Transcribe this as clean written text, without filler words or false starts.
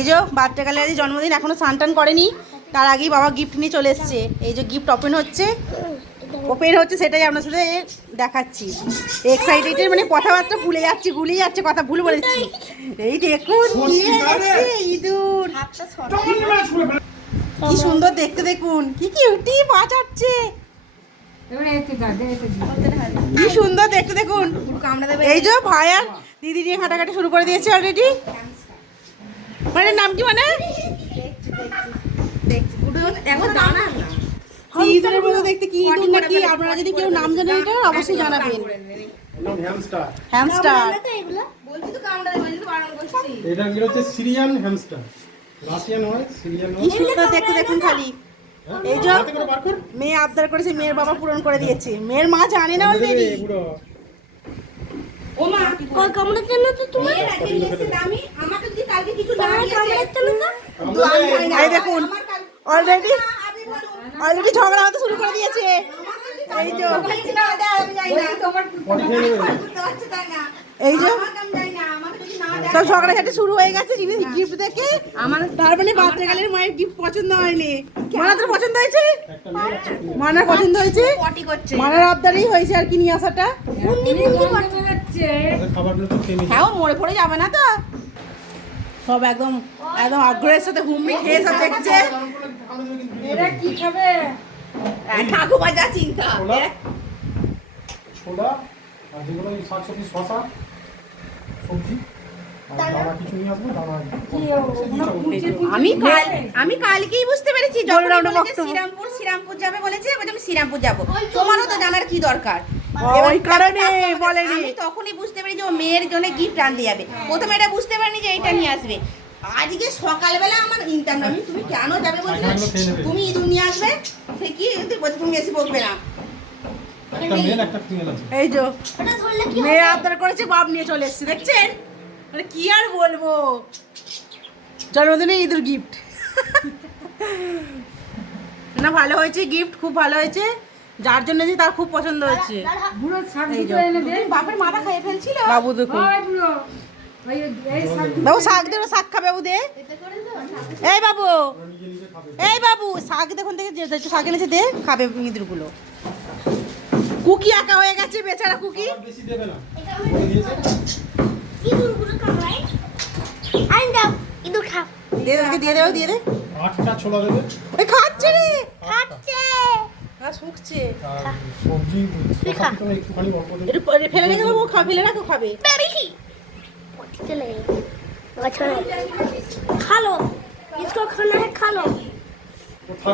এই যে বাচ্চা কালের জন্মদিন এখনো স্নান টান করেনি, তার আগেই বাবা গিফট নিয়ে চলে এসছে। এই যে গিফট ওপেন হচ্ছে সেটাই আপনার সাথে দেখাচ্ছি। এক্সাইটেড মানে কথাবার্তা ভুলে যাচ্ছে কথা ভুল বলেছি। এই দেখুন ইঁদুর কি সুন্দর দেখতে, দেখুন কি কিউটি বাঁচাচ্ছে, কি সুন্দর দেখতে দেখুন। এই যে ভাই আর দিদি নিয়ে হাঁটাঘাটি শুরু করে দিয়েছে অলরেডি। মানে নাম কি মানে ইঁদুরের মতো দেখতে, কি ইঁদুর নাকি? আপনারা যদি কেউ নাম জানেন এটা অবশ্যই জানাবেন। হ্যামস্টার এটা কি হচ্ছে সিরিয়ান হ্যামস্টার, রাশিয়ান হয় সিরিয়ান হয়। কি সুন্দর দেখতে দেখুন খালি। এই যে মেয়ে আবদার করেছে, মেয়ের বাবা পূরণ করে দিয়েছে, মেয়ের মা জানে না অলরেডি। ও মা কই কামড়াচ্ছ না তো তুমি? আমি আমাকে যদি কালকে কিছু না কামড়াচ্ছ না তো এই দেখুন অলরেডি ঝগড়া হতে শুরু করে দিয়েছে। এই যে এই যে সব ঝগড়াঝাটি শুরু হয়ে গেছে জিনিস গিফট দেখে। আমার তার মানে বাচ্চা কালের মায়ের গিফট পছন্দ হয়নি, মানার পছন্দ হয়েছে, মানার পছন্দ হয়েছে, মানার আবদারই হয়েছে আর কি নিয়ে আসাটা। হ্যাঁ মরে পড়ে যাবে না তো? সব একদম একদম আগ্রহের সাথে হুমড়ি খেয়ে সব দেখছে। এরা কি খাবে? কাকু বাজা চিন্তা ছোলা আর যেগুলো শাকসবজি শসা সবজি আমি কালকেই বুঝতে পেরেছি শ্রীরামপুর যাবে বলেছে, আমি শ্রীরামপুর যাবো। তোমারও তো জানার কি দরকার, ওই কারণে বলেনি। আমি তখনই বুঝতে পেরেছি ও মেয়ের জন্য গিফট আনতে যাবে। প্রথমে এটা বুঝতে পারিনি যে এইটা নিয়ে আসবে। আজকে সকালবেলা আমার ইনকাম না, তুমি কেন যাবে বলছিলে, তুমি ইঁদুর নিয়ে আসবে, সে কি বলছে তুমি এসে বলবে না। এই যে মেয়ে আবদার করেছে, বাপ নিয়ে চলে এসছে, দেখছেন? মানে কি আর বলবো, জন্মদিনে ইঁদুর গিফট। না ভালো হয়েছে গিফট, খুব ভালো হয়েছে। যার জন্য যে তার খুব পছন্দ হয়েছে। বাপের মাথা খেয়ে ফেলছিল বাবু, দেখুন বাবু শাক দেবো, শাক খাবে বাবু দে। এই বাবু, এই বাবু শাক দেখুন থেকে শাক এনেছে দে, খাবে ইঁদুরগুলো। কুকি একা হয়ে গেছে বেচারা কুকি। দিয়ে দে। আটটা ছোলা দেবে। ওই খাচ্ছে রে, শুকছে। সবজি একটুখানি অল্প দেবে। ফেলে রেখে দেবো, ফেলে রাখো খাবে। खा लो, इसको खाना है खा लो।